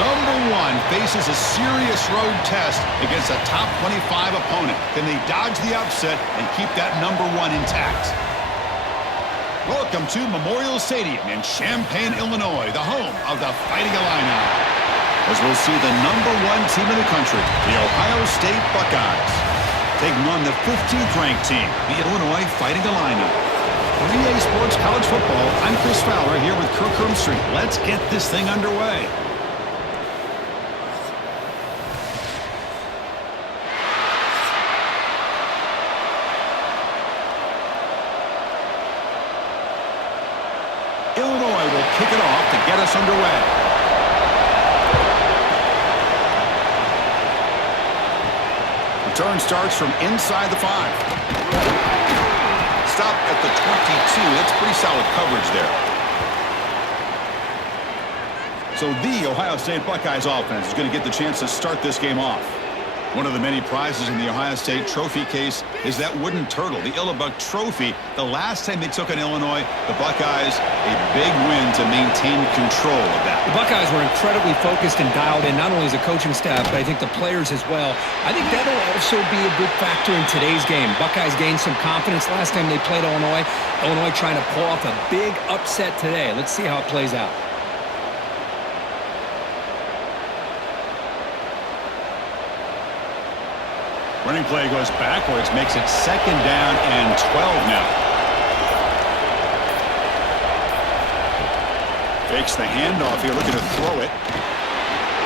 Number 1 faces a serious road test against a top 25 opponent. Can they dodge the upset and keep that number 1 intact? Welcome to Memorial Stadium in Champaign, Illinois, the home of the Fighting Illini. As we'll see the number 1 team in the country, the Ohio State Buckeyes, taking on the 15th ranked team, the Illinois Fighting Illini. For EA Sports College Football, I'm Chris Fowler here with Kirk Hermstreet. Let's get this thing underway. Illinois will kick it off to get us underway. Return starts from inside the 5. Stop at the 22. That's pretty solid coverage there. So the Ohio State Buckeyes offense is going to get the chance to start this game off. One of the many prizes in the Ohio State trophy case is that wooden turtle, the Illibuck trophy. The last time they took on Illinois, the Buckeyes, a big win to maintain control of that. The Buckeyes were incredibly focused and dialed in, not only as a coaching staff, but I think the players as well. I think that'll also be a big factor in today's game. Buckeyes gained some confidence last time they played Illinois. Illinois trying to pull off a big upset today. Let's see how it plays out. Running play goes backwards, makes it 2nd down and 12 now. Fakes the handoff here, looking to throw it.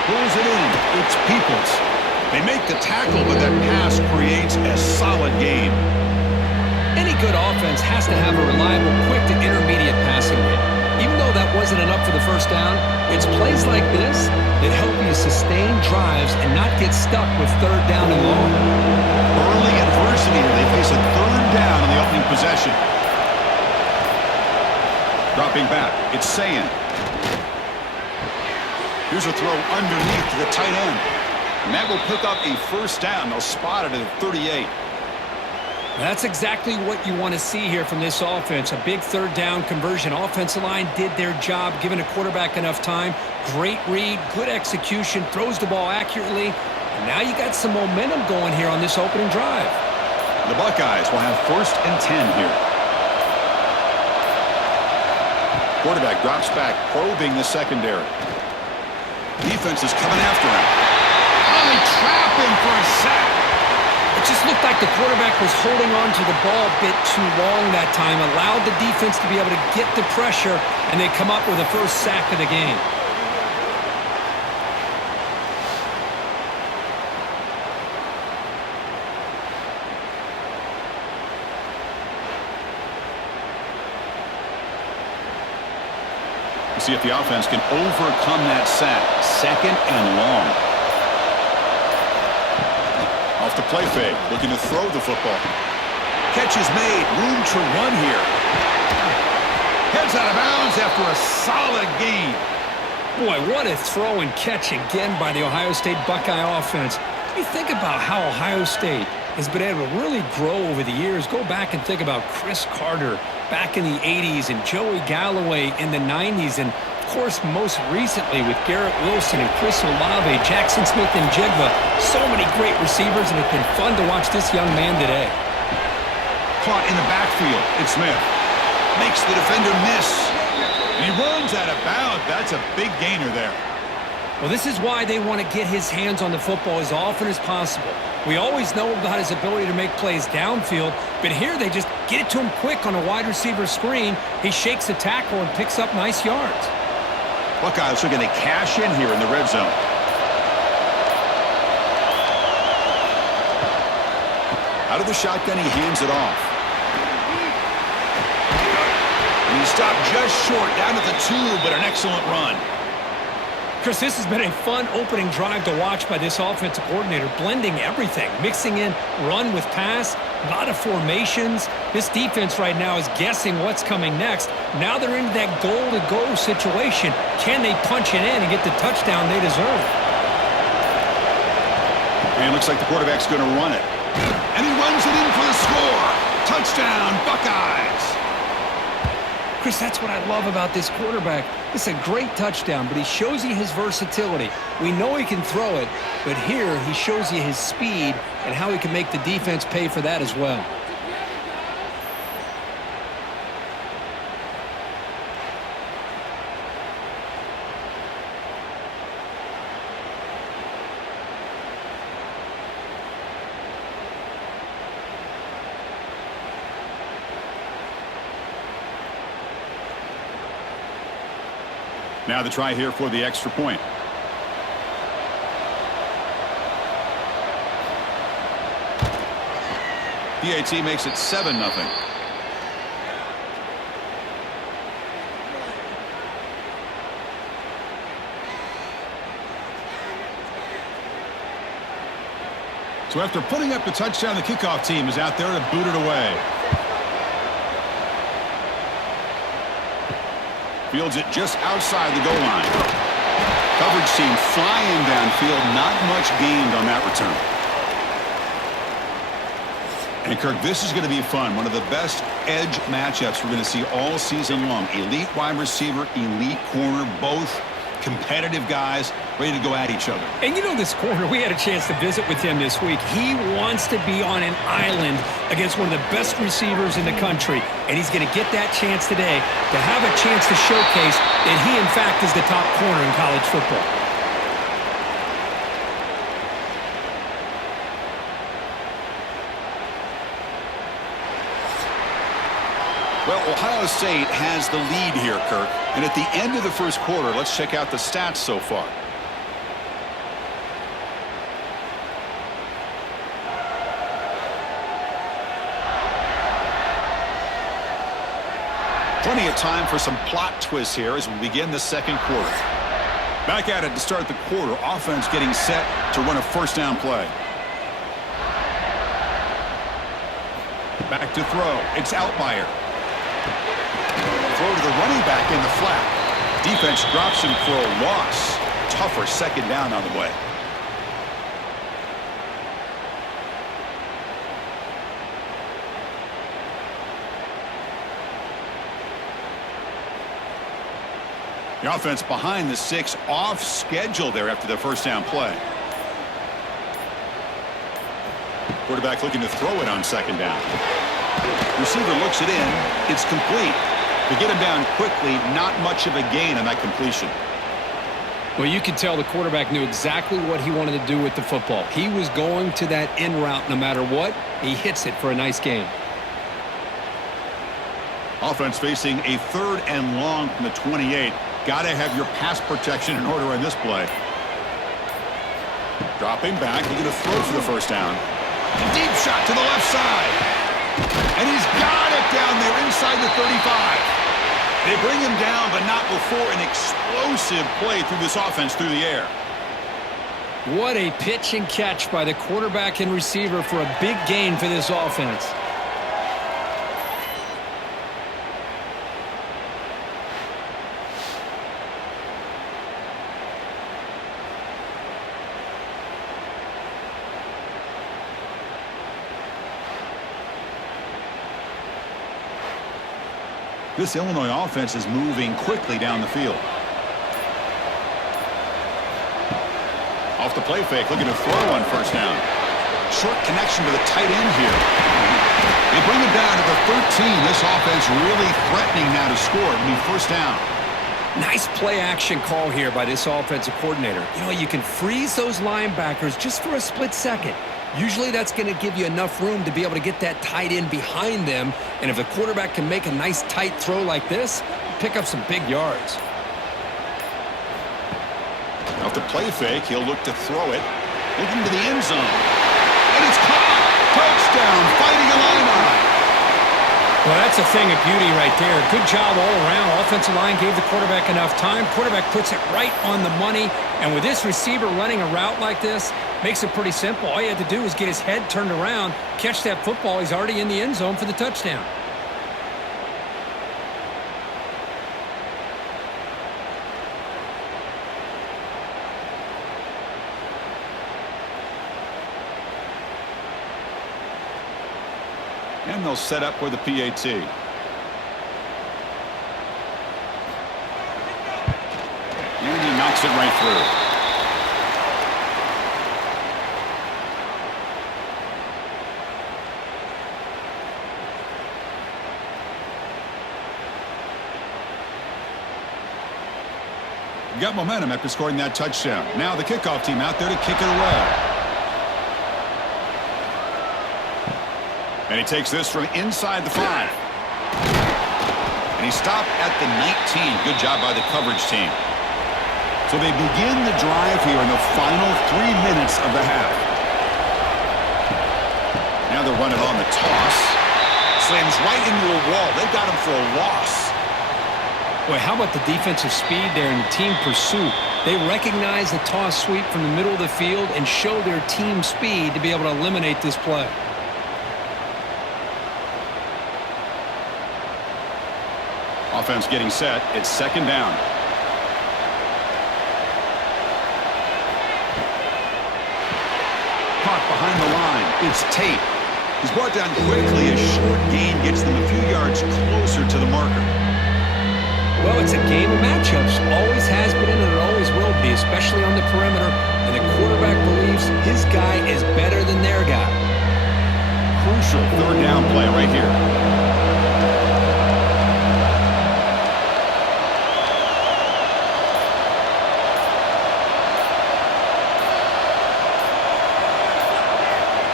Pulls it in. It's Peoples. They make the tackle, but that pass creates a solid gain. Any good offense has to have a reliable, quick to intermediate passing game. Even though that wasn't enough for the first down, it's plays like this that help you sustain drives and not get stuck with 3rd down and long. Early adversity here. They face a 3rd down in the opening possession. Dropping back, it's Sayin. Here's a throw underneath to the tight end. And that will pick up a 1st down. They'll spot it at 38. That's exactly what you want to see here from this offense. A big 3rd down conversion. Offensive line did their job, giving a quarterback enough time. Great read, good execution, throws the ball accurately. And now you got some momentum going here on this opening drive. The Buckeyes will have 1st and 10 here. Quarterback drops back, probing the secondary. Defense is coming after him. Oh, they trap him for a sack. It just looked like the quarterback was holding on to the ball a bit too long that time, allowed the defense to be able to get the pressure, and they come up with the 1st sack of the game. See if the offense can overcome that sack. 2nd and long. Off the play fake, looking to throw the football. Catch is made, room to run here. Heads out of bounds after a solid gain. Boy, what a throw and catch again by the Ohio State Buckeye offense. You think about how Ohio State has been able to really grow over the years. Go back and think about Chris Carter back in the 80s and Joey Galloway in the 90s. And, of course, most recently with Garrett Wilson and Chris Olave, Jackson Smith and Jigba. So many great receivers, and it's been fun to watch this young man today. Caught in the backfield. It's Smith. Makes the defender miss. And he runs out of bounds. That's a big gainer there. Well, this is why they want to get his hands on the football as often as possible. We always know about his ability to make plays downfield, but here they just get it to him quick on a wide receiver screen. He shakes the tackle and picks up nice yards. Buckeyes are going to cash in here in the red zone. Out of the shotgun, he hands it off. And he stopped just short, down at the 2, but an excellent run. Chris, this has been a fun opening drive to watch by this offensive coordinator, blending everything, mixing in run with pass, a lot of formations. This defense right now is guessing what's coming next. Now they're into that goal-to-go situation. Can they punch it in and get the touchdown they deserve? And it looks like the quarterback's going to run it. And he runs it in for the score. Touchdown, Buckeyes. Chris, that's what I love about this quarterback. It's a great touchdown, but he shows you his versatility. We know he can throw it, but here he shows you his speed and how he can make the defense pay for that as well. Now the try here for the extra point. PAT makes it 7-0. So after putting up the touchdown, the kickoff team is out there to boot it away. Fields it just outside the goal line. Coverage team flying downfield. Not much gained on that return. And, Kirk, this is going to be fun. One of the best edge matchups we're going to see all season long. Elite wide receiver, elite corner, both competitive guys ready to go at each other. And you know this corner, we had a chance to visit with him this week. He wants to be on an island against one of the best receivers in the country. And he's going to get that chance today to have a chance to showcase that he, in fact, is the top corner in college football. Well, Ohio State has the lead here, Kirk. And at the end of the first quarter, let's check out the stats so far. Plenty of time for some plot twists here as we begin the second quarter. Back at it to start the quarter. Offense getting set to run a first down play. Back to throw. It's Outlier. Throw to the running back in the flat. Defense drops him for a loss. Tougher second down on the way. The offense behind the 6, off schedule there after the first down play. Quarterback looking to throw it on second down. Receiver looks it in. It's complete. To get him down quickly, not much of a gain on that completion. Well, you could tell the quarterback knew exactly what he wanted to do with the football. He was going to that in route no matter what. He hits it for a nice gain. Offense facing a 3rd and long from the 28. Got to have your pass protection in order on this play. Dropping back, looking to throw for the first down. Deep shot to the left side. And he's got it down there inside the 35. They bring him down, but not before an explosive play through this offense through the air. What a pitch and catch by the quarterback and receiver for a big gain for this offense. This Illinois offense is moving quickly down the field. Off the play fake, looking to throw on first down. Short connection to the tight end here. They bring him down to the 13. This offense really threatening now to score. It'll be first down. Nice play action call here by this offensive coordinator. You know, you can freeze those linebackers just for a split second. Usually that's going to give you enough room to be able to get that tight end behind them. And if the quarterback can make a nice tight throw like this, pick up some big yards. Off the play fake, he'll look to throw it. Looking to the end zone. And it's caught. Touchdown, fighting Illini. Well, that's a thing of beauty right there. Good job all around. Offensive line gave the quarterback enough time. Quarterback puts it right on the money. And with this receiver running a route like this, makes it pretty simple. All you had to do was get his head turned around, catch that football. He's already in the end zone for the touchdown. And they'll set up for the PAT. Knocks it right through. Got momentum after scoring that touchdown. Now the kickoff team out there to kick it away. And he takes this from inside the 5. And he stopped at the 19. Good job by the coverage team. So they begin the drive here in the final 3 minutes of the half. Now they'll run it on the toss. Slams right into a wall. They've got him for a loss. Boy, how about the defensive speed there in the team pursuit? They recognize the toss sweep from the middle of the field and show their team speed to be able to eliminate this play. Offense getting set. It's second down. Caught behind the line. It's Tate. He's brought down quickly. A short gain gets them a few yards closer to the marker. Well, it's a game of matchups. Always has been and it always will be, especially on the perimeter. And the quarterback believes his guy is better than their guy. Crucial third down play right here.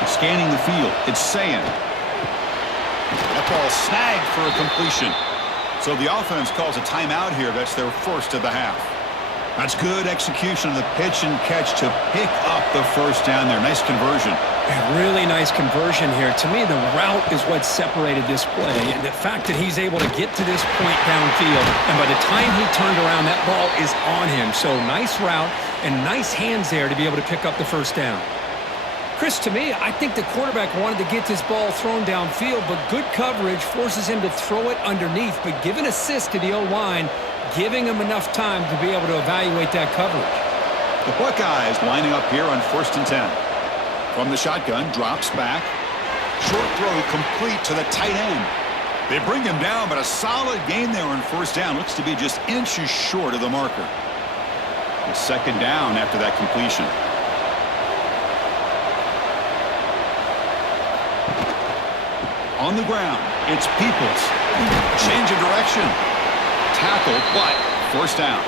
Scanning the field. It's saying. That ball snagged for a completion. So the offense calls a timeout here. That's their first of the half. That's good execution of the pitch and catch to pick up the first down there. Nice conversion. Really nice conversion here. To me, the route is what separated this play. And the fact that he's able to get to this point downfield, and by the time he turned around, that ball is on him. So nice route and nice hands there to be able to pick up the first down. Chris, to me, I think the quarterback wanted to get this ball thrown downfield, but good coverage forces him to throw it underneath. But give an assist to the O-line, giving him enough time to be able to evaluate that coverage. The Buckeyes lining up here on 1st and 10. From the shotgun, drops back. Short throw complete to the tight end. They bring him down, but a solid gain there on first down. Looks to be just inches short of the marker. It's second down after that completion. On the ground, it's Peoples. Change of direction. Tackle, but first down.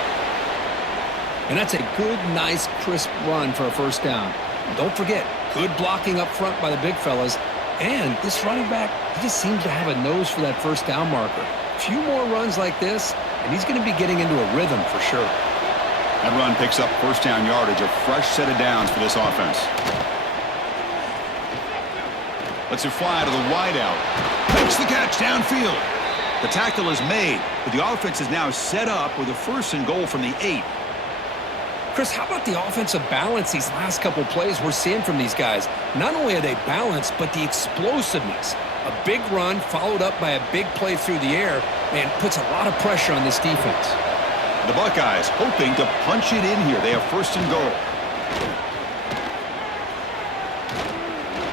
And that's a good, nice, crisp run for a first down. Don't forget, good blocking up front by the big fellas. And this running back, he just seems to have a nose for that first down marker. A few more runs like this, and he's going to be getting into a rhythm for sure. That run picks up first down yardage, a fresh set of downs for this offense. Lets it fly to the wideout. Makes the catch downfield. The tackle is made, but the offense is now set up with a first and goal from the 8. Chris, how about the offensive balance these last couple plays we're seeing from these guys? Not only are they balanced, but the explosiveness. A big run followed up by a big play through the air, man, puts a lot of pressure on this defense. The Buckeyes hoping to punch it in here. They have first and goal.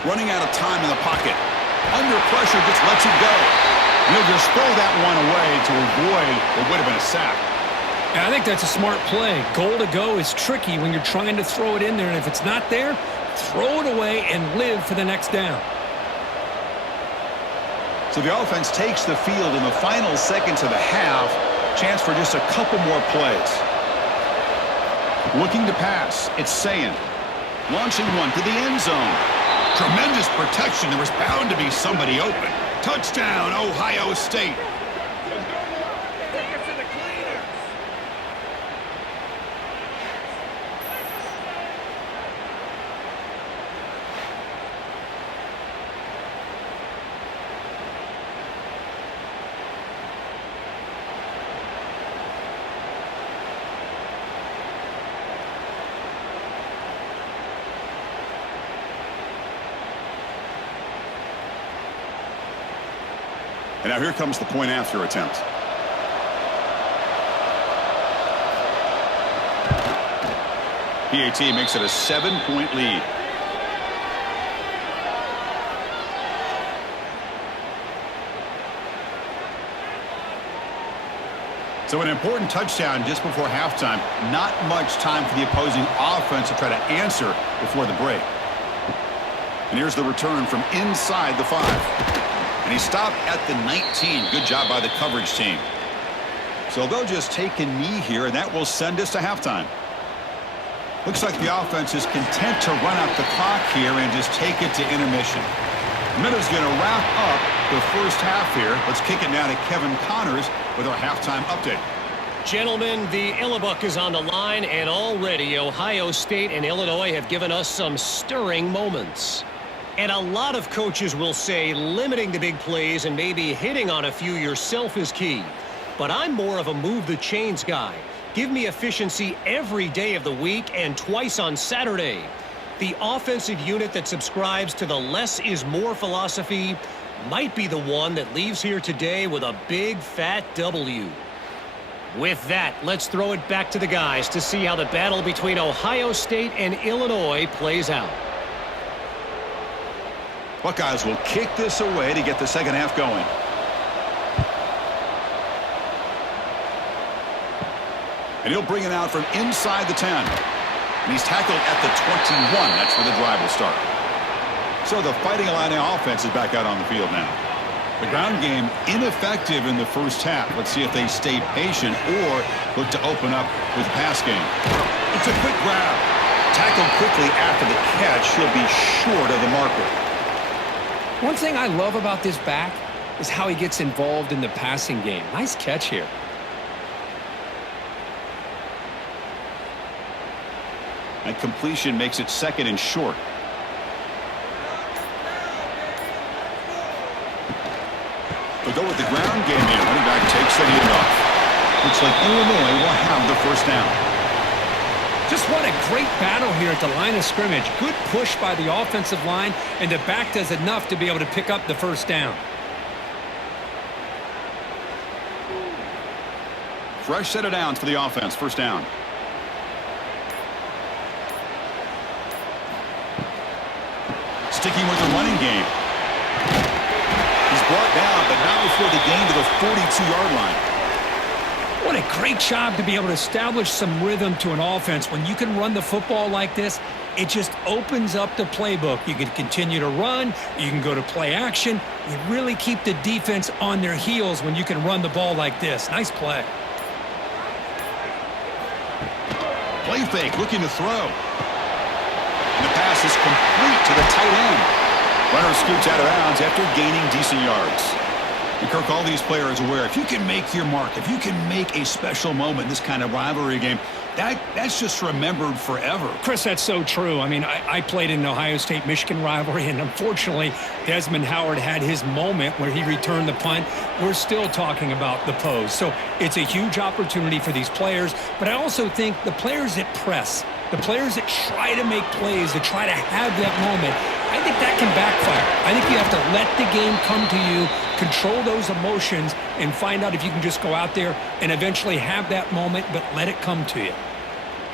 Running out of time in the pocket. Under pressure, just lets it go. And he'll just throw that one away to avoid what would have been a sack. And I think that's a smart play. Goal to go is tricky when you're trying to throw it in there, and if it's not there, throw it away and live for the next down. So the offense takes the field in the final seconds of the half. Chance for just a couple more plays. Looking to pass. It's Sayin. Launching one to the end zone. Tremendous protection. There was bound to be somebody open. Touchdown, Ohio State. And now here comes the point after attempt. PAT makes it a 7-point lead. So an important touchdown just before halftime. Not much time for the opposing offense to try to answer before the break. And here's the return from inside the 5. And he stopped at the 19. Good job by the coverage team. So they'll just take a knee here, and that will send us to halftime. Looks like the offense is content to run out the clock here and just take it to intermission. Miller's going to wrap up the first half here. Let's kick it now to Kevin Connors with our halftime update. Gentlemen, the Illibuck is on the line, and already Ohio State and Illinois have given us some stirring moments. And a lot of coaches will say limiting the big plays and maybe hitting on a few yourself is key. But I'm more of a move the chains guy. Give me efficiency every day of the week and twice on Saturday. The offensive unit that subscribes to the less is more philosophy might be the one that leaves here today with a big fat W. With that, let's throw it back to the guys to see how the battle between Ohio State and Illinois plays out. Buckeyes will kick this away to get the second half going. And he'll bring it out from inside the 10. And he's tackled at the 21. That's where the drive will start. So the Fighting Illini offense is back out on the field now. The ground game ineffective in the first half. Let's see if they stay patient or look to open up with the pass game. It's a quick grab. Tackled quickly after the catch. He'll be short of the marker. One thing I love about this back is how he gets involved in the passing game. Nice catch here. And completion makes it second and short. They'll go with the ground game here. Running back takes the handoff. Looks like Illinois will have the first down. Just what a great battle here at the line of scrimmage. Good push by the offensive line, and the back does enough to be able to pick up the first down. Fresh set of downs for the offense. First down. Sticking with the running game. He's brought down, but not before the gain to the 42-yard line. What a great job to be able to establish some rhythm to an offense. When you can run the football like this, it just opens up the playbook. You can continue to run. You can go to play action. You really keep the defense on their heels when you can run the ball like this. Nice play. Play fake, looking to throw. And the pass is complete to the tight end. Runner scoots out of bounds after gaining decent yards. And Kirk, all these players aware, if you can make your mark, if you can make a special moment in this kind of rivalry game, that's just remembered forever. Chris, that's so true. I mean, I played in an Ohio State-Michigan rivalry, and unfortunately, Desmond Howard had his moment where he returned the punt. We're still talking about the pose. So it's a huge opportunity for these players, but I also think the players that press, the players that try to make plays, that try to have that moment, I think that can backfire. I think you have to let the game come to you, control those emotions, and find out if you can just go out there and eventually have that moment, but let it come to you.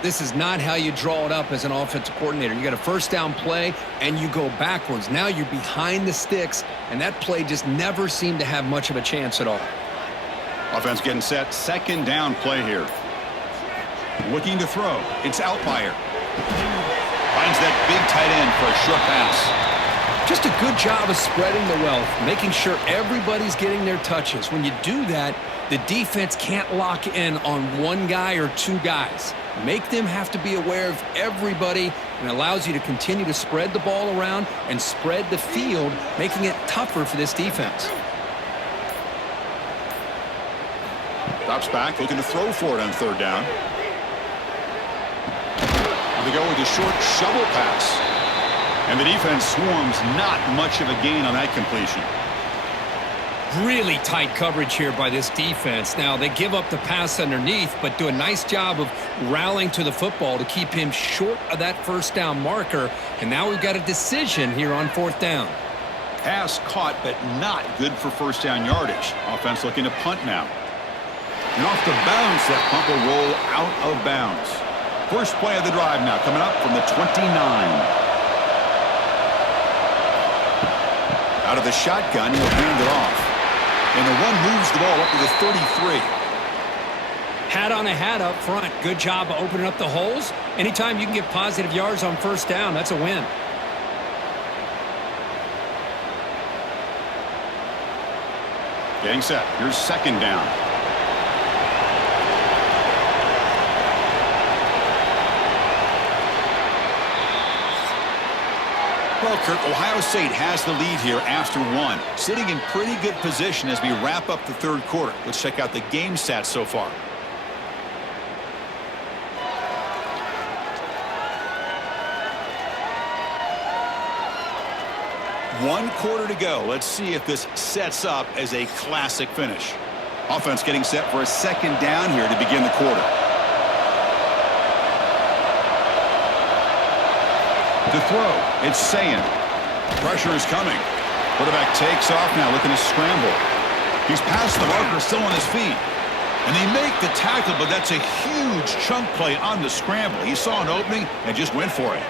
This is not how you draw it up as an offensive coordinator. You got a first down play, and you go backwards. Now you're behind the sticks, and that play just never seemed to have much of a chance at all. Offense getting set. Second down play here. Looking to throw. It's Outlier. Finds that big tight end for a short pass. Just a good job of spreading the wealth, making sure everybody's getting their touches. When you do that, the defense can't lock in on one guy or two guys. Make them have to be aware of everybody, and allows you to continue to spread the ball around and spread the field, making it tougher for this defense. Drops back, looking to throw for it on third down. They go with a short shovel pass. And the defense swarms, not much of a gain on that completion. Really tight coverage here by this defense. Now, they give up the pass underneath, but do a nice job of rallying to the football to keep him short of that first down marker. And now we've got a decision here on fourth down. Pass caught, but not good for first down yardage. Offense looking to punt now. And off the bounce, that punt will roll out of bounds. First play of the drive now, coming up from the 29. Out of the shotgun, he'll hand it off. And the run moves the ball up to the 33. Hat on a hat up front. Good job of opening up the holes. Anytime you can get positive yards on first down, that's a win. Getting set. Here's second down. Well, Kirk, Ohio State has the lead here after one. Sitting in pretty good position as we wrap up the third quarter. Let's check out the game stats so far. One quarter to go. Let's see if this sets up as a classic finish. Offense getting set for a second down here to begin the quarter. To throw, it's Sayin. Pressure is coming. Quarterback takes off now, looking to scramble. He's past the marker, still on his feet. And they make the tackle, but that's a huge chunk play on the scramble. He saw an opening and just went for it.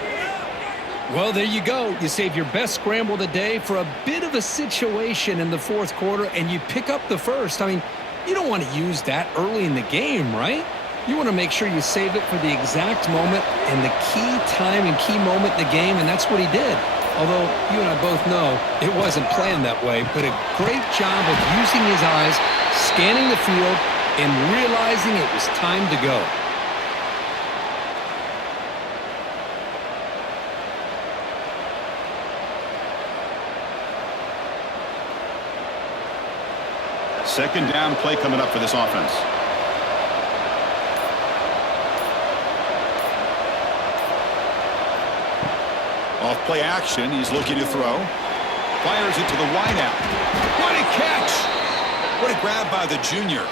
Well, there you go. You save your best scramble of the day for a bit of a situation in the fourth quarter, and you pick up the first. I mean, you don't want to use that early in the game, right? You want to make sure you save it for the exact moment and the key time and key moment in the game, and that's what he did. Although you and I both know it wasn't planned that way, but a great job of using his eyes, scanning the field, and realizing it was time to go. Second down play coming up for this offense. Off play action, he's looking to throw. Fires it to the wideout. What a catch! What a grab by the junior.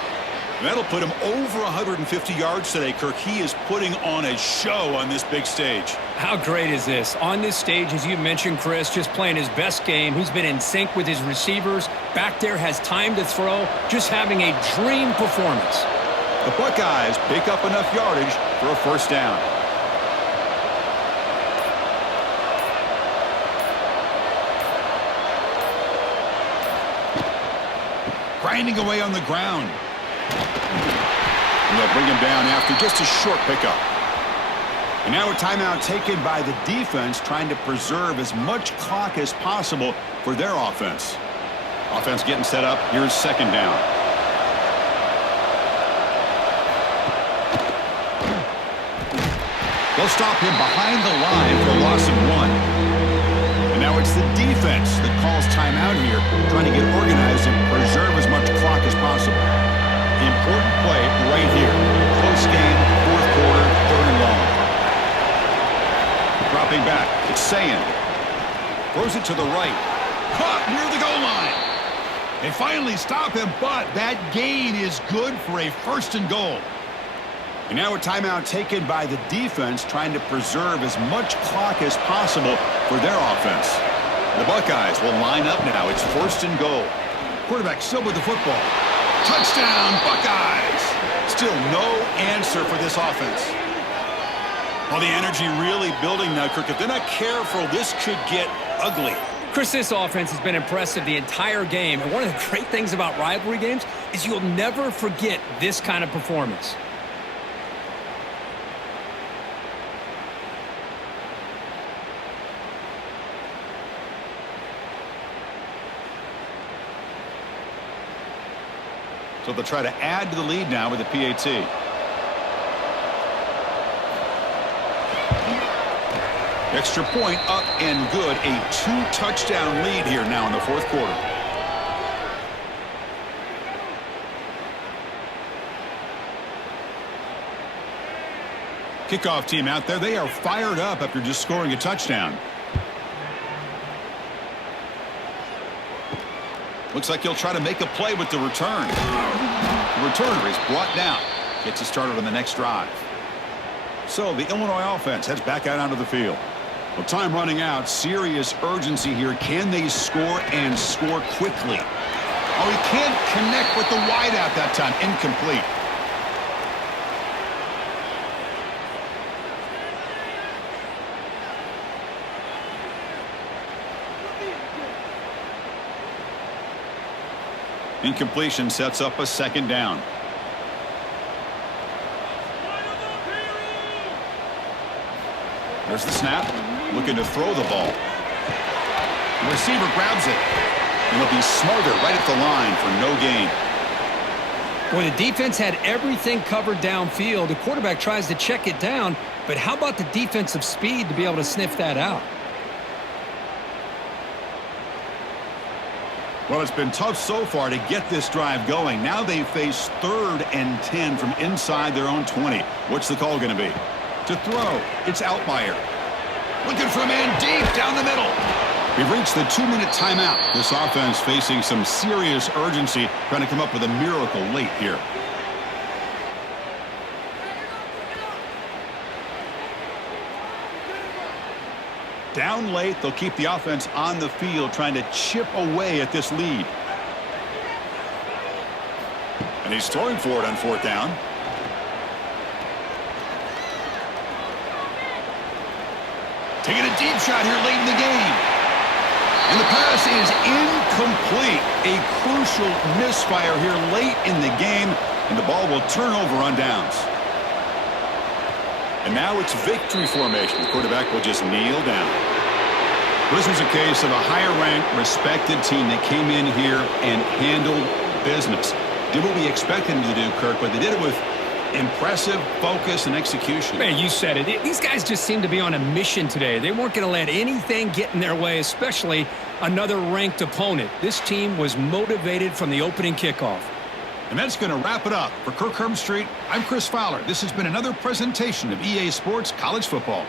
That'll put him over 150 yards today, Kirk. He is putting on a show on this big stage. How great is this? On this stage, as you mentioned, Chris, just playing his best game. He's been in sync with his receivers. Back there, has time to throw. Just having a dream performance. The Buckeyes pick up enough yardage for a first down. Grinding away on the ground. And they'll bring him down after just a short pickup. And now a timeout taken by the defense, trying to preserve as much clock as possible for their offense. Offense getting set up. Here's second down. They'll stop him behind the line for a loss of one. And now it's the defense that calls timeout here, trying to get organized and preserve as much clock as possible. The important play right here. Close game, fourth quarter, third and long. Dropping back, it's Sayin. Throws it to the right. Caught near the goal line. They finally stop him, but that gain is good for a first and goal. And now a timeout taken by the defense, trying to preserve as much clock as possible for their offense. The Buckeyes will line up now. It's first and goal. Quarterback still with the football. Touchdown, Buckeyes! Still no answer for this offense. Well, the energy really building now, Kirk. If they're not careful, this could get ugly. Chris, this offense has been impressive the entire game. And one of the great things about rivalry games is you'll never forget this kind of performance. So they'll try to add to the lead now with the PAT. Extra point up and good. A two-touchdown lead here now in the fourth quarter. Kickoff team out there. They are fired up after just scoring a touchdown. Looks like he'll try to make a play with the return. The returner is brought down. Gets it started on the next drive. So the Illinois offense heads back out onto the field. Well, time running out. Serious urgency here. Can they score and score quickly? Oh, he can't connect with the wideout that time. Incomplete. Incompletion sets up a second down. There's the snap. Looking to throw the ball. The receiver grabs it. And he'll be smarter right at the line for no gain. Well, the defense had everything covered downfield. The quarterback tries to check it down, but how about the defensive speed to be able to sniff that out? Well, it's been tough so far to get this drive going. Now they face 3rd and 10 from inside their own 20. What's the call going to be? To throw, it's Outlier. Looking for a man deep down the middle. We've reached the 2-minute timeout. This offense facing some serious urgency, trying to come up with a miracle late here. Down late, they'll keep the offense on the field, trying to chip away at this lead. And he's throwing for it on 4th down. Taking a deep shot here late in the game. And the pass is incomplete. A crucial misfire here late in the game, and the ball will turn over on downs. And now it's victory formation. The quarterback will just kneel down. This was a case of a higher-ranked, respected team that came in here and handled business. Did what we expected them to do, Kirk, but they did it with impressive focus and execution. Man, you said it. These guys just seem to be on a mission today. They weren't going to let anything get in their way, especially another ranked opponent. This team was motivated from the opening kickoff. And that's going to wrap it up. For Kirk Herbstreit, I'm Chris Fowler. This has been another presentation of EA Sports College Football.